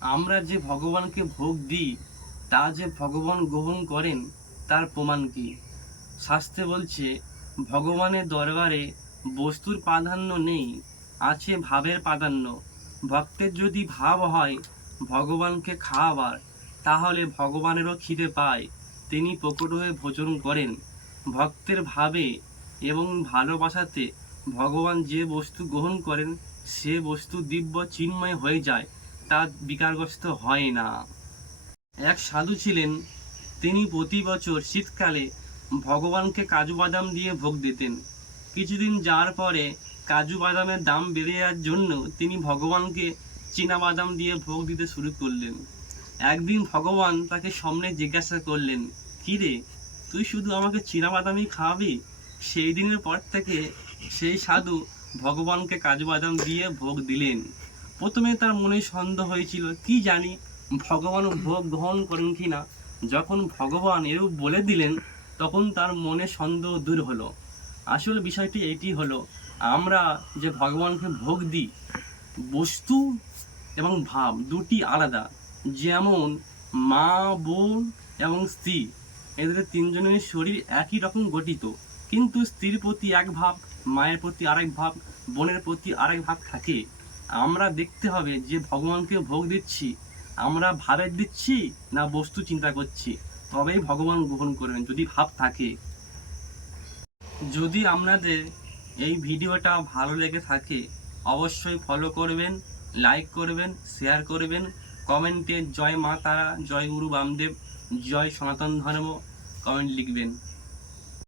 আমরা যে ভগবানকে ভোগ দিই তা যে ভগবান গ্রহণ করেন তার প্রমাণ কি? শাস্ত্রে বলছে ভগবানের দরবারে বস্তুর প্রাধান্য নেই, আছে ভাবের প্রাধান্য। ভক্তের যদি ভাব হয় ভগবানকে খাওয়াবার, তাহলে ভগবানেরও খিদে পায়, তিনি প্রকট হয়ে ভোজন করেন। ভক্তের ভাবে এবং ভালোবাসাতে ভগবান যে বস্তু গ্রহণ করেন সে বস্তু দিব্য চিন্ময় হয়ে যায়, তা বিকারগ্রস্ত হয় না। এক সাধু ছিলেন, তিনি প্রতি বছর শীতকালে ভগবানকে কাজু বাদাম দিয়ে ভোগ দিতেন। কিছুদিন যাওয়ার পরে কাজু বাদামের দাম বেড়ে যাওয়ার জন্য তিনি ভগবানকে চীনা বাদাম দিয়ে ভোগ দিতে শুরু করলেন। একদিন ভগবান তাকে সামনে জিজ্ঞাসা করলেন, কি রে, তুই শুধু আমাকে চীনা বাদামই খাওয়াবি? সেই দিনের পর থেকে সেই সাধু ভগবানকে কাজু বাদাম দিয়ে ভোগ দিলেন। প্রথমে তার মনে সন্দেহ হয়েছিল, কি জানি ভগবান ভোগ গ্রহণ করেন কিনা। যখন ভগবান এরূপ বলে দিলেন তখন তার মনে সন্দেহ দূর হলো। আসল বিষয়টি এটি হলো, আমরা যে ভগবানকে ভোগ দিই, বস্তু এবং ভাব দুটি আলাদা। যেমন মা, বোন এবং স্ত্রী, এদের তিনজনের শরীর একই রকম গঠিত, কিন্তু স্ত্রীর প্রতি এক ভাব, মায়ের প্রতি আরেক ভাব, বোনের প্রতি আরেক ভাব থাকে। আমরা দেখতে হবে যে ভগবানকে ভোগ দিচ্ছি আমরা ভাবের দিচ্ছি না বস্তু চিন্তা করছি, তবেই ভগবান গ্রহণ করবেন যদি ভাব থাকে। যদি আপনাদের এই ভিডিওটা ভালো লেগে থাকে অবশ্যই ফলো করবেন, লাইক করবেন, শেয়ার করবেন, কমেন্টে জয় মা তারা, জয় গুরু বামদেব, জয় সনাতন ধর্ম কমেন্ট লিখবেন।